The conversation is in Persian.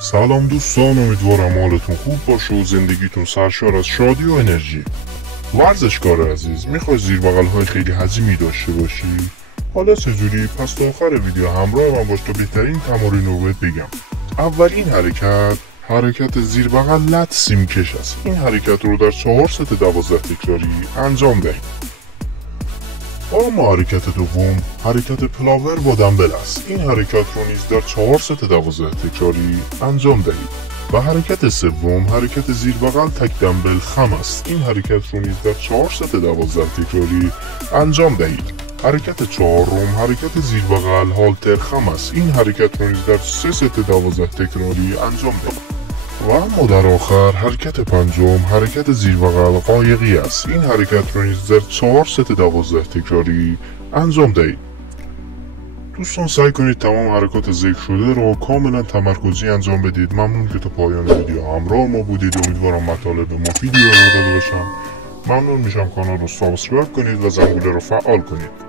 سلام دوستان، امیدوارم حالتون خوب باشه و زندگیتون سرشار از شادی و انرژی. ورزشکار عزیز، میخوای زیر بغل های خیلی حجمی داشته باشی؟ حالا چجوری؟ پس تا آخر ویدیو همراه من باش تا بهترین تمارین رو بهت بگم. اولین حرکت زیر بغل لت سیمکش است. این حرکت رو در 4 ست 12 تکراری انجام دهید. اما حرکت دوم حرکت پلاور با دنبل است. این حرکت رو نیز در 4 ست 12 تکراری انجام دهید. و حرکت سوم حرکت زیر بغل تک دنبل خم است. این حرکت رو نیز در 4 ست 12 تکراری انجام دهید. حرکت چهارم حرکت زیر بغل هالتر خم است. این حرکت رو نیز در 3 ست 12 تکراری انجام دهید. و اما در آخر حرکت پنجم حرکت زیر بغل قایقی است. این حرکت رو نیز در 4 ست 12 تکراری انجام دهید. دوستان سعی کنید تمام حرکات ذکر شده رو کاملا تمرکزی انجام بدید. ممنون که تا پایان ویدیو همراه ما بودید. امیدوارم مطالب مفیدی یاد داده باشم. ممنون میشم کانال رو سابسکرایب کنید و زنگوله رو فعال کنید.